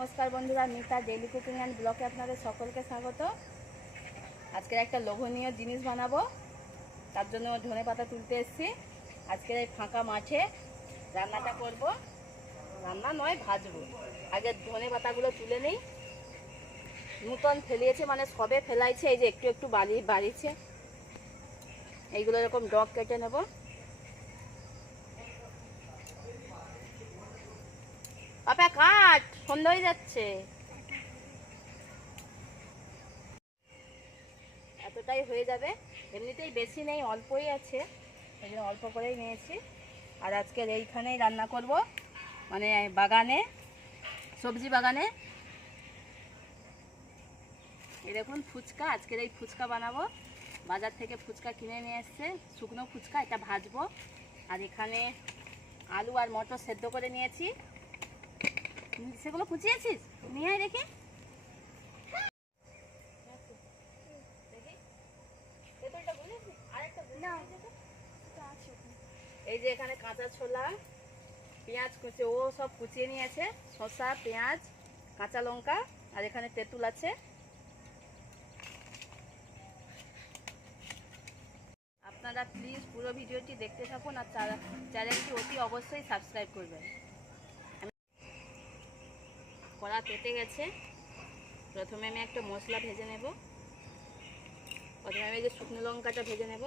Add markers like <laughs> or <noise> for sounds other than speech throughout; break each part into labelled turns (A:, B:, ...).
A: নমস্কার বন্ধুরা Mita daily cooking and ব্লকে আপনাদের সকলকে স্বাগত। আজকের একটা লোভনীয় জিনিস বানাবো, তার জন্য ধনে পাতা তুলতে এসেছি। আজকের এই ফাঁকা মাঠে রান্নাটা করব। রান্না নয়, ভাজবো। আগে ধনে পাতাগুলো তুলে নেই। নূতন ফেলিয়েছে মানে সবে ফেলাইছে, এই যে একটু একটু বাড়ি বাড়িছে এইগুলো এরকম ডগ কেটে নেব পাপা কাট সন্ধ্যা হয়ে যাচ্ছে। এতটাই হয়ে যাবে। এমনিতেই বেশি নেই, অল্পই আছে। এই জন্য অল্প করেই নিয়েছি। আর আজকের এইখানেই রান্না করব। মানে বাগানে, সবজি বাগানে। দেখুন ফুচকা, আজকের এই ফুচকা বানাবো। বাজার থেকে ফুচকা কিনে নিয়ে এসছে। শুকনো ফুচকা, এটা ভাজবো। আর এখানে আলু আর মটর সেদ্ধ করে নিয়েছি। সেগুলো কুচিয়েছিস? নিয়ে আয় দেখি। এই যে এখানে কাঁচা ছোলা, পেঁয়াজ কুচে, ও সব কুচিয়ে নিয়েছে। শসা, পেঁয়াজ, কাঁচা লঙ্কা, আর এখানে তেঁতুল আছে। আপনারা প্লিজ পুরো ভিডিওটি দেখতে থাকুন আর চ্যানেলটি অতি অবশ্যই সাবস্ক্রাইব করবেন। কড়া পেতে গেছে। প্রথমে আমি একটা মশলা ভেজে নেব। প্রথমে আমি যে শুকনো লঙ্কাটা ভেজে নেব।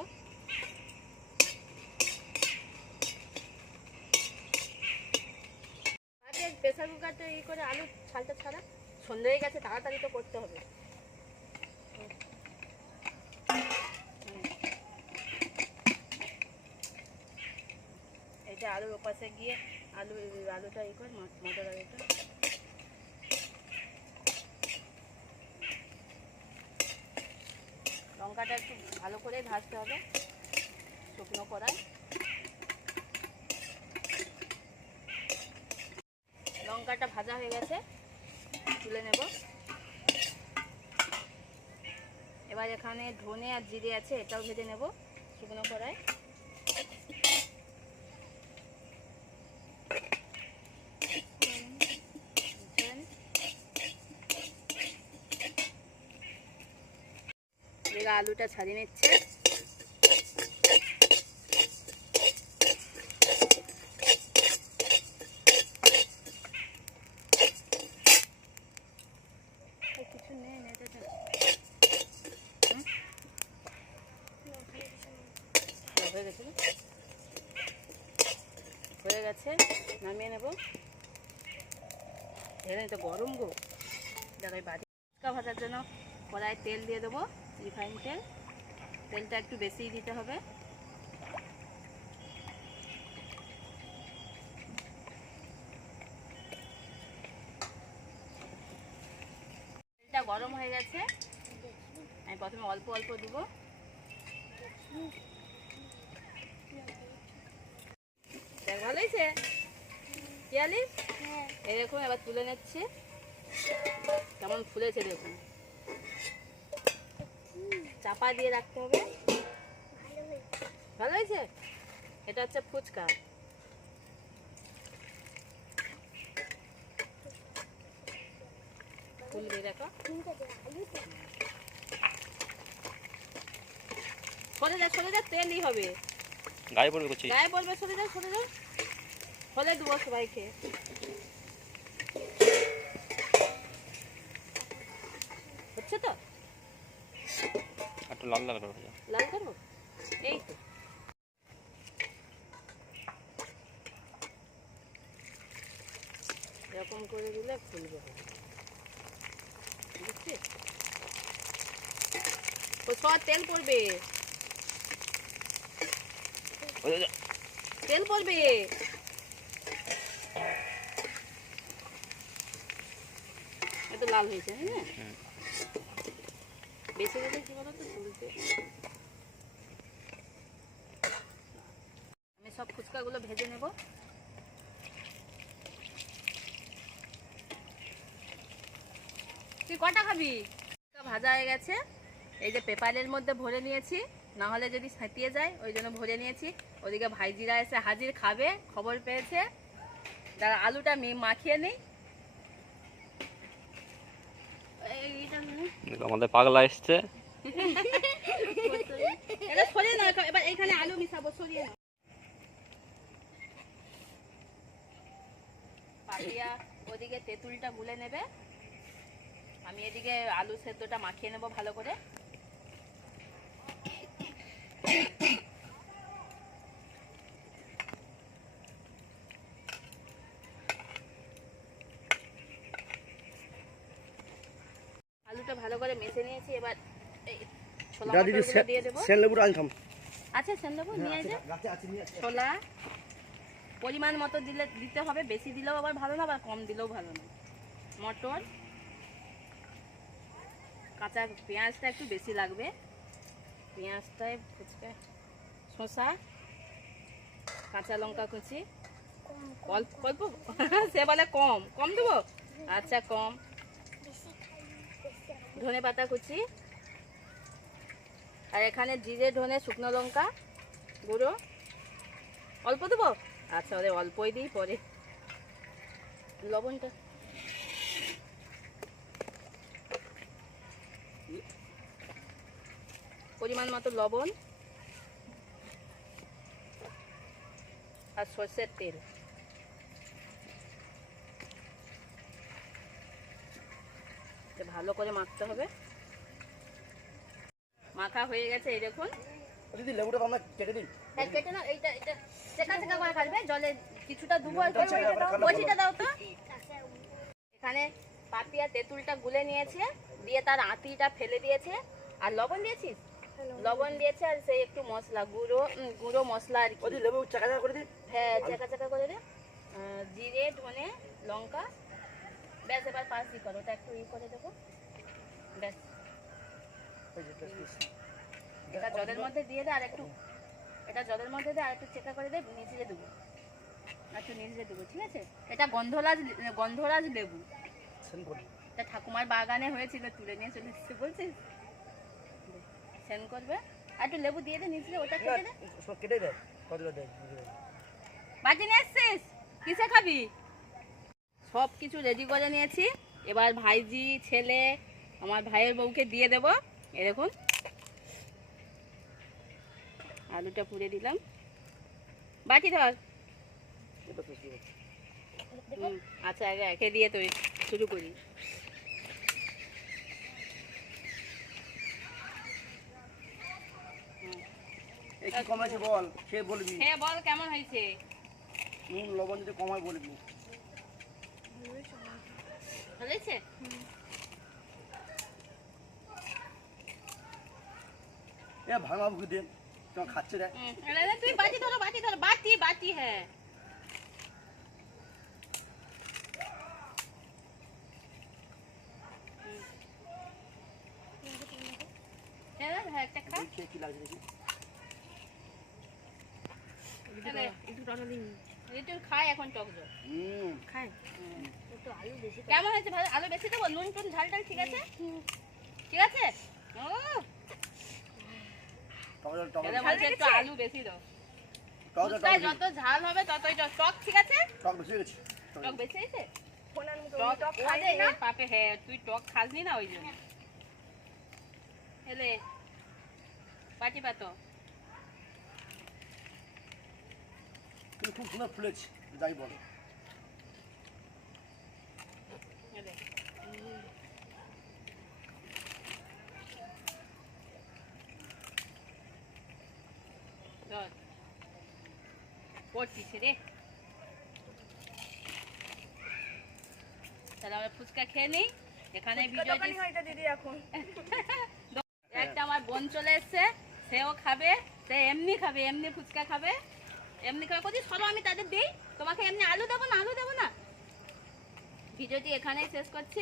A: আগে প্রেসার কুকারটা ই করে আলু ছালটা ছাড়া। সন্ধ্যে হয়ে গেছে, তাড়াতাড়ি তো করতে হবে। এটা আলুর ওপাশে গিয়ে আলু, আলুটা ই কর, মটর আলুটা। লঙ্কাটা একটু ভালো করে ভাজতে হবে, শুকনো করায়। লঙ্কাটা ভাজা হয়ে গেছে, তুলে নেব। এবার এখানে ধনে আর জিরে আছে, এটাও ভেজে নেব শুকনো কড়াই এদিকে আলুটা ছাড়িয়ে নিচ্ছে। এটা? হ্যাঁ, হয়ে গেছে হয়ে গেছে নামিয়ে নেব। তো গরম গো। দেখাই বাড়ি ভাজার জন্য কড়াই তেল দিয়ে দেবো। রিফাইন তেল তেলটা একটু বেশিই দিতে হবে। তেলটা গরম হয়ে গেছে। আমি প্রথমে অল্প অল্প দিব। ভালো হয়েছে? পিয়ালিস এরকম এবার তুলে নিচ্ছে। কেমন ফুলেছে দেখুন। চাপা দিয়ে রাখতে হবে। ভালো হয়েছে? এটা হচ্ছে ফুচকা। ফুল দিয়ে রাখো। সরে যা সরে যা তেলই হবে।
B: গায়ে পড়বে
A: গায়ে বলবে সরে যাও সরে যাও ফলে দেবো সবাইকে হচ্ছে তো
B: একটু লাল লাল করে
A: লাল করব? এই তো। এরকম করে দিলে ফুলবে। বুঝছিস? ও সব তেল পড়বে। তেল পড়বে। এত লাল হয়েছে হ্যাঁ। বেশি বেশি কি বলো তো আমি সব ফুচকাগুলো ভেজে নেব। তুই কটা খাবি? ভাজা হয়ে গেছে। এই যে পেপারের মধ্যে ভরে নিয়েছি, না হলে যদি সাঁতিয়ে যায়, ওই জন্য ভরে নিয়েছি। ওদিকে ভাইজিরা এসে হাজির খাবে, খবর পেয়েছে। যারা আলুটা মাখিয়ে নেই।
B: আমাদের পাগলা এসছে।
A: এবার এখানে আলু মিশাবো সরিয়ে নাও। পাপিয়া ওদিকে তেঁতুলটা গুলে নেবে। আমি এদিকে আলু সেদ্ধটা মাখিয়ে নেব ভালো করে। আলুটা ভালো করে মেখে নিয়েছি এবার এই ছোলা মটরগুলো দিয়ে দেবো।
C: সেন লেবুটা আনতাম
A: আচ্ছা সেন্দেবো নিয়ে যে।
C: গাছে আছে নিয়ে আসি।
A: ছোলা পরিমাণ মতো দিলে দিতে হবে বেশি দিলেও আবার ভালো না আবার কম দিলেও ভালো না। মটর কাঁচা পেঁয়াজটা একটু বেশি লাগবে। পেঁয়াজটায় ফুচকা শসা কাঁচা লঙ্কা কুচি। অল্প অল্প? <laughs> সে বলে কম। কম দেবো? আচ্ছা কম। ধনে পাতা কুচি। আর এখানে জিরে, ধনে, শুকনো লঙ্কা গুঁড়ো। অল্প দেবো? আচ্ছা ওদের অল্পই দিই পরে। লবণটা। পরিমাণ মতো লবণ। আর সর্ষের তেল। এটা ভালো করে মাখতে হবে। মাখা হয়ে গেছে এই দেখুন।
C: দিদি লেবুটা আমরা কেটে দিই
A: হ্যাঁ কেটে না এইটা এটা চেকা চেকা করে কাটবে জলে কিছুটা দুবো বসিটা দাও তো। এখানে পাপিয়া তেঁতুলটা গুলে নিয়েছে দিয়ে তার আঁতিটা ফেলে দিয়েছে। আর লবণ দিয়েছিস? লবণ দিয়েছে আর সেই একটু মশলা গুঁড়ো গুঁড়ো মশলা আর কি।
C: লেবু চাকা চাকা করে দিই
A: হ্যাঁ চেকা চেকা করে দে। জিরে ধনে লঙ্কা ব্যাস এবার পাঁচ ই করো ওটা একটু ই করে দেবো। ব্যাস। এটা জলের মধ্যে দিয়ে দে আর একটু এটা জলের মধ্যে দে আর একটু চেকা করে দে নিচে দেবো। একটু নিচে দেবো ঠিক আছে? এটা গন্ধরাজ গন্ধরাজ লেবু। এটা ঠাকুমার বাগানে হয়েছিল তুলে নিয়ে চলে এসেছে বলছিস? সেন করবে। আর একটু লেবু দিয়ে দে নিচে ওটা কেটে দে।
C: কেটে দেয় কতটা বুঝে
A: বাটি নিয়ে এসছিস? কিসে খাবি? সব কিছু রেডি করে নিয়েছি। এবার ভাইজি ছেলে আমার ভাইয়ের বউকে দিয়ে দেবো। এ দেখুন। আলুটা পুড়ে দিলাম। বাকি ধর। আচ্ছা আগে একে দিয়ে তুই শুরু করি।
C: কি কমাইছে বল? সে বলবি
A: হ্যাঁ বল কেমন হয়েছে?
C: নুন লবণ যদি কমায় বলবি
A: ভালো হয়েছে?
C: এ ভাঙা বুকি দে তোমার খাচ্ছে রে।
A: তুই বাটি ধরো বাটি ধরো বাটি বাটি হ্যাঁ। হ্যাঁ একটা খা।
C: দেখি কি লাগছে দেখি।
A: একটু খাই এখন টক জল।
C: হুম।
A: খাই কেমন হয়েছে? ভালো? আলু বেশি দেবো? নুন টুন ঝাল ঠিক আছে? ঠিক আছে?
C: টক জল টক
A: এলে
C: জল
A: বলছে একটু আলু বেশি দাও।
C: টক জল
A: ফুচকায়
C: টক জল
A: যত ঝাল হবে ততই টক। টক ঠিক আছে?
C: টক বেশি গেছে। টক
A: টক বেশি হয়েছে? টক ওরে, এ পাপে হ্যাঁ তুই টক খাসনি না ওই জন্য। এলে পাটি পাতো।
C: খুব সুন্দর ফুলেছে যাই বলো
A: এলে চল পড়তিছে রে। তাহলে আমরা ফুচকা খেয়ে নিই। এখানে <laughs> একটা আমার বোন চলে এসছে সেও খাবে সে এমনি খাবে এমনি ফুচকা খাবে এমনি খাবে। বলছি চলো আমি তাদের দিই। তোমাকে এমনি আলু দেবো না আলু দেবো না। ভিডিওটি এখানেই শেষ করছি।